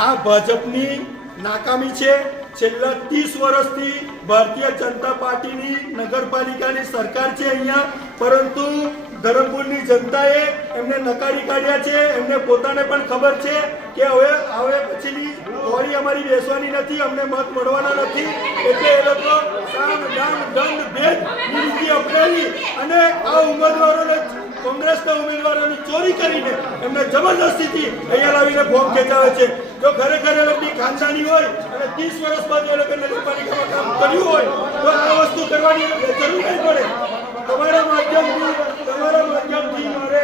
આ ભાજપની નાકામી છે. છેલ્લા ત્રીસ વર્ષથી ભારતીય જનતા પાર્ટીની નગરપાલિકાની સરકાર છે અહીંયા. પરંતુ ધરમપુરની જનતાએ એમને નકારી કાઢ્યા છે. એમને પોતાને પણ ખબર છે કે હવે હવે પછીની હોળી અમારી બેસવાની નથી. અમને મત મળવાના નથી. એટલે એ લોકો સામ દામ દંડ ભેદ, નીતિ અપનાવી અને આ ઉમેદવારોને કોંગ્રેસના ઉમેદવારોની ચોરી કરીને એમને જબરદસ્તીથી અહીંયા લાવીને ફોર્મ ખેંચાવે છે. જો ખરેખર એ લોકોની ખાનદાની હોય અને ત્રીસ વર્ષ બાદ એ લોકો નગરપાલિકામાં કામ કર્યું હોય, તો આ વસ્તુ કરવાની જરૂર નહીં પડે. તમારા માધ્યમથી તમારા માધ્યમથી મારે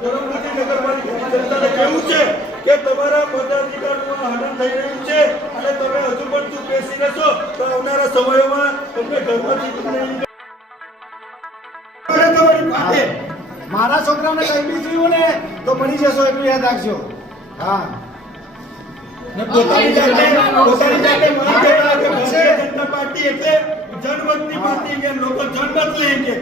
ધરમપુરની નગરપાલિકાની જનતાને કહેવું છે કે તમારા મતાધિકારનું હનન થઈ રહ્યું છે અને તમે હજુ પણ ચૂપ બેસી રહેશો, તો આવનારા સમયોમાં તમને ઘરમાંથી મારા છોકરાને કઈ બી જોયું ને, તો પડી જશો, એટલું યાદ રાખજો. હા. પોતાની જાતે પોતાની જાતે માની લેવા કે ભારતીય જનતા પાર્ટી એટલે જનમતની પાર્ટી કે લોકો જનમત લે કે.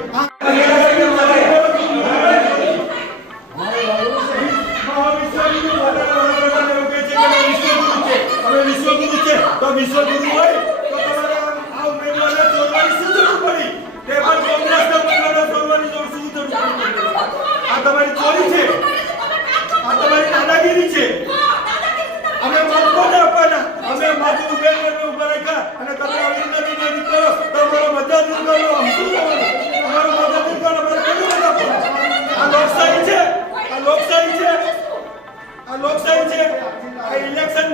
વિશ્વગુરુ છે? તો વિશ્વગુરુ હોય તો તમારે આ ઉમેદવારને ચોરવાની શું જરૂર પડી તે પણ કોંગ્રેસના ઉમેદવારને ચોરવાની જરૂર શું જરૂર પડી આ તમારી ચોરી છે આ તમારી દાદાગીરી છે અમે મત કોને આપવાના અમે મત ઉમેદવારને ઊભા રાખ્યા અને તમે આવી રીતે નિર્ણય કરો તો અમારો મતદાર કરો આમ શું કરવાનું અમારો મતદાર કરો અમારે કેવું મત આપવાનું આ લોકશાહી છે આ લોકશાહી છે આ લોકશાહી છે. આ ઇલેક્શન